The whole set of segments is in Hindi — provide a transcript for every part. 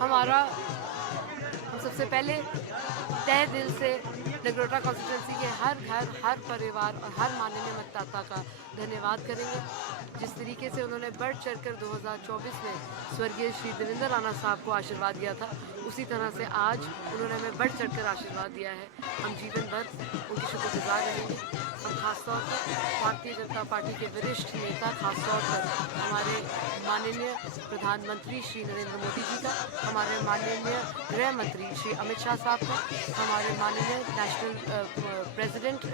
हमारा हम सबसे पहले तहे दिल से नगरोटा कॉन्स्टिट्यूंसी के हर घर, हर परिवार और हर माननीय मतदाता का धन्यवाद करेंगे। जिस तरीके से उन्होंने बढ़ चढ़कर 2024 में स्वर्गीय श्री देवेंद्र राणा साहब को आशीर्वाद दिया था, उसी तरह से आज उन्होंने हमें बढ़ चढ़कर आशीर्वाद दिया है। हम जीवन भर उनकी शुक्रगुजार रहेंगे। हम खासतौर पर भारतीय जनता पार्टी के वरिष्ठ नेता, खासतौर पर हमारे माननीय प्रधानमंत्री श्री नरेंद्र मोदी जी का, हमारे माननीय गृह मंत्री श्री अमित शाह साहब का, हमारे माननीय national president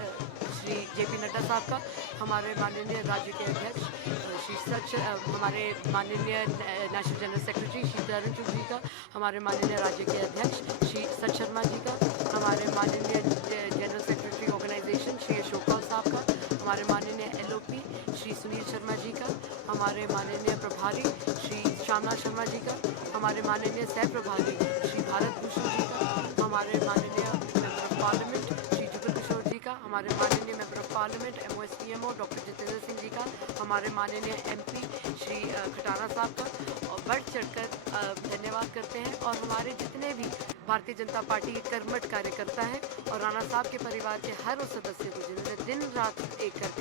Shri JP Nadda साहब का, हमारे माननीय राज्य के अध्यक्ष हमारे माननीय नेशनल जनरल सेक्रेटरी श्री तरुण चुग जी का, हमारे माननीय राज्य के अध्यक्ष श्री सच शर्मा जी का, हमारे माननीय general secretary organisation Shri Ashok Kaul साहब का, हमारे माननीय एलओपी श्री सुनील शर्मा जी का, हमारे माननीय प्रभारी श्री श्यामनाथ शर्मा जी का, हमारे माननीय सह प्रभारी श्री भारत भूषण जी का, हमारे माननीय member of parliament Shri Jugal Kishore ji का, हमारे माननीय member of parliament MOSPMO doctor Jitendra Singh ji का, हमारे माननीय MP श्री खटाना साहब का, और बढ़ चढ़कर धन्यवाद करते हैं। और हमारे जितने भी भारतीय जनता पार्टी के कर्मठ कार्यकर्ता हैं और राणा साहब के परिवार के हर उस सदस्य को जिन्होंने दिन रात एक कर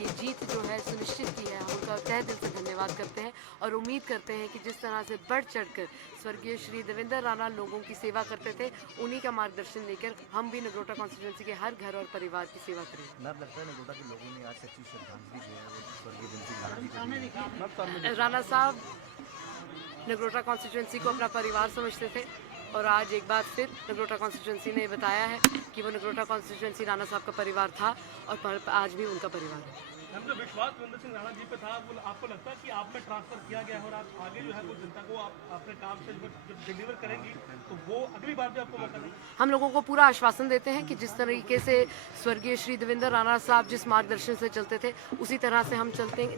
ये जीत जो है सुनिश्चित की है, हम उनका तहे दिल से धन्यवाद करते हैं और उम्मीद करते हैं कि जिस तरह से बढ़ चढ़कर स्वर्गीय श्री देवेंद्र राणा लोगों की सेवा करते थे, उन्हीं का मार्गदर्शन लेकर हम भी नगरोटा कॉन्स्टिट्यूंसी के हर घर और परिवार की सेवा करेंगे। मैम, लगता है नगरोटा के लोगों ने आज सच्ची श्रद्धांजलि जो है वो स्वर्गीय देवेंद्र राणा जी को दी। राणा साहब नगरोटा कॉन्स्टिट्यूंसी को अपना परिवार समझते थे और आज एक बार फिर नगरोटा कॉन्स्टिट्यूंसी ने बताया है कि वो नगरोटा कॉन्स्टिट्यूंसी राणा साहब का परिवार था और आज भी उनका परिवार है। हम जो विश्वास देवेंद्र सिंह राणा जी पे था, वो आपको लगता है कि आप में ट्रांसफर किया गया है और आप आगे जो है वो जनता को आप अपने काम से जब डिलीवर करेंगी तो वो अगली बार भी आपको मौका देंगे? हम लोगों को पूरा आश्वासन देते हैं कि जिस तरीके से स्वर्गीय श्री देवेंद्र राणा साहब जिस मार्गदर्शन से चलते थे, उसी तरह से हम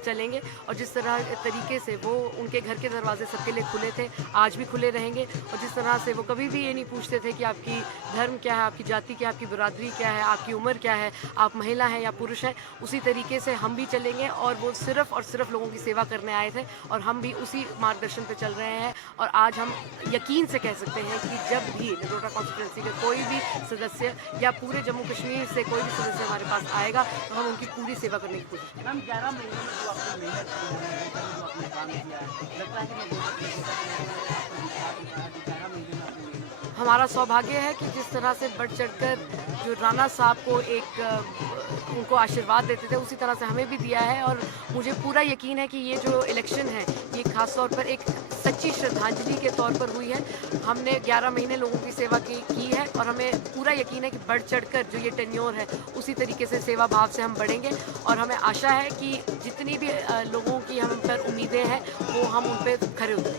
चलेंगे और जिस तरीके से वो उनके घर के दरवाजे सबके लिए खुले थे, आज भी खुले रहेंगे। और जिस तरह से वो कभी भी ये नहीं पूछते थे कि आपकी धर्म क्या है, आपकी जाति क्या है, आपकी बिरादरी क्या है, आपकी उम्र क्या है, आप महिला हैं या पुरुष हैं, उसी तरीके से हम भी चलेंगे। और वो सिर्फ और सिर्फ लोगों की सेवा करने आए थे और हम भी उसी मार्गदर्शन पे चल रहे हैं। और आज हम यकीन से कह सकते हैं कि जब भी नगरोटा कॉन्स्टिट्यूंसी का कोई भी सदस्य या पूरे जम्मू कश्मीर से कोई भी सदस्य हमारे पास आएगा तो हम उनकी पूरी सेवा करने की कोशिश करेंगे। मैम, 11 महीने में जो आपने मेहनत की है, जो आपने काम किया है, लगता है कि हमारा सौभाग्य है कि जिस तरह से बढ़ चढ़कर जो राणा साहब को उनको आशीर्वाद देते थे, उसी तरह से हमें भी दिया है। और मुझे पूरा यकीन है कि ये जो इलेक्शन है, ये खास तौर पर एक सच्ची श्रद्धांजलि के तौर पर हुई है। हमने 11 महीने लोगों की सेवा की है और हमें पूरा यकीन है कि बढ़ चढ़कर जो ये टेन्योर है, उसी तरीके से सेवा भाव से हम बढ़ेंगे। और हमें आशा है कि जितनी भी लोगों की हम पर उम्मीदें हैं, वो हम उन पर खरे उतरें।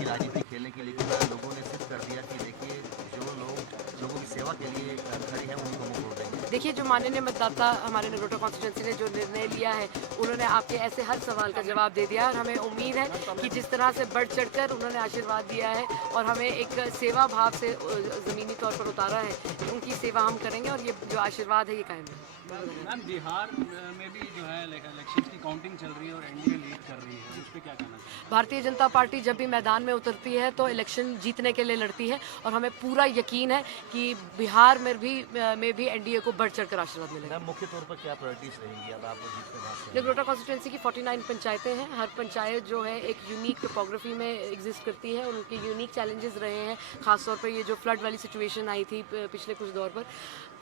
राजनीति खेलने के लिए लोगों ने सिर्फ कर दिया कि देखिए जो लोग लोगों की सेवा के लिए खड़े हैं उनको हम वोट देंगे। देखिए, जो माननीय मतदाता हमारे नगरोटा कॉन्स्टिट्यूंसी ने जो निर्णय लिया है, उन्होंने आपके ऐसे हर सवाल का जवाब दे दिया। और हमें उम्मीद है कि जिस तरह से बढ़ चढ़कर उन्होंने आशीर्वाद दिया है और हमें एक सेवा भाव से ज़मीनी तौर पर उतारा है, उनकी सेवा हम करेंगे और ये जो आशीर्वाद है ये कायम है। मैम, बिहार में भी जो है इलेक्शन की काउंटिंग चल रही है और एनडीए लीड कर रही है, इस पर क्या कहना चाहिए? भारतीय जनता पार्टी जब भी मैदान में उतरती है तो इलेक्शन जीतने के लिए लड़ती है और हमें पूरा यकीन है कि बिहार में भी एनडीए को बढ़ चढ़कर आशीर्वाद मिलेगा। मुख्य तौर पर क्या प्रायोरिटीज रहेंगी अब आप जीतने बाद? नगरोटा कॉन्स्टिट्यूंसी की 49 पंचायतें हैं। हर पंचायत जो है एक यूनिक टोपोग्राफी में एग्जिस्ट करती है और उनके यूनिक चैलेंजेस रहे हैं। खासतौर पर ये जो फ्लड वाली सिचुएशन आई थी पिछले कुछ दौर पर,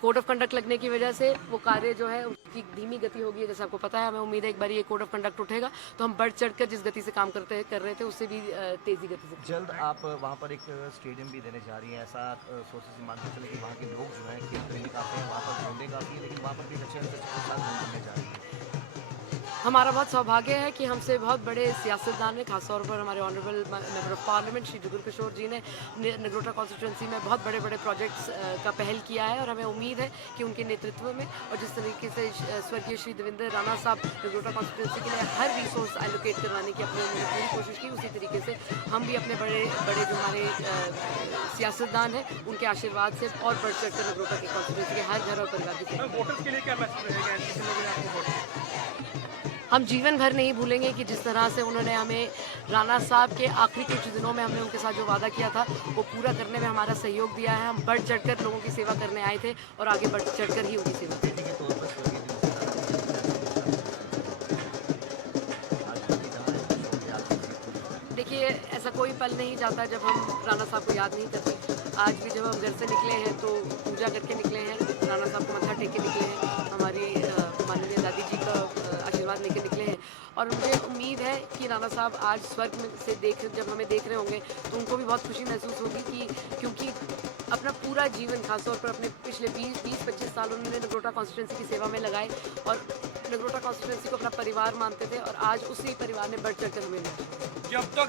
कोड ऑफ कंडक्ट लगने की वजह से वो कार्य जो है उसकी धीमी गति होगी, जैसे आपको पता है। हमें उम्मीद है एक बार ये कोड ऑफ कंडक्ट उठेगा तो हम बढ़ चढ़कर जिस गति से काम कर रहे थे उससे भी तेजी गति से। जल्द आप वहाँ पर एक स्टेडियम भी देने जा रही हैं, ऐसा सोचने से मानते चले कि वहाँ के लोग जो हैं खेल प्रेमी काफ़ी हैं, वहाँ पर घूमने काफ़ी है, लेकिन वहाँ पर भी अच्छे घूमने जा रही है। हमारा बहुत सौभाग्य है कि हमसे बहुत बड़े सियासतदान ने, खासतौर पर हमारे honourable member of parliament Shri Jugal Kishore ji ने नगरोटा कॉन्स्टिट्यूंसी में बहुत बड़े बड़े प्रोजेक्ट्स का पहल किया है। और हमें उम्मीद है कि उनके नेतृत्व में और जिस तरीके से स्वर्गीय श्री देवेंद्र राणा साहब नगरोटा कॉन्स्टिट्यूंसी के लिए हर रिसोर्स एलोकेट करवाने की अपनी उन्होंने पूरी कोशिश की, उसी तरीके से हम भी अपने बड़े बड़े जो हमारे सियासतदान हैं उनके आशीर्वाद से और बढ़ चढ़कर नगरोटा की कॉन्स्टिट्यूंसी के हर घर और परिवार की। वोटर्स के लिए क्या मैसेज रहेगा ऐसे लोगों ने आपको वोट दिया? हम जीवन भर नहीं भूलेंगे कि जिस तरह से उन्होंने हमें राणा साहब के आखिरी कुछ दिनों में हमने उनके साथ जो वादा किया था वो पूरा करने में हमारा सहयोग दिया है। हम बढ़ चढ़कर लोगों की सेवा करने आए थे और आगे बढ़ चढ़कर ही उनकी सेवा करेंगे। के तौर पर स्वर्गीय दिवस आज भी देखिए, ऐसा कोई पल नहीं जाता जब हम राणा साहब को याद नहीं करते। आज भी जब हम घर से निकले हैं तो पूजा करके निकले हैं, राणा साहब को मत्था टेक के निकले हैं, हमारी माननीय दादी जी का आशीर्वाद लेके निकले हैं। और मुझे उम्मीद है कि राणा साहब आज स्वर्ग में से जब हमें देख रहे होंगे तो उनको भी बहुत खुशी महसूस होगी कि क्योंकि अपना पूरा जीवन खासतौर पर अपने पिछले 20-25 साल उन्होंने नगरोटा कॉन्स्टिट्यूंसी की सेवा में लगाए और नगरोटा कॉन्स्टिट्यूंसी को अपना परिवार मानते थे और आज उसी परिवार ने बढ़ चढ़कर हमें मिला। जब तक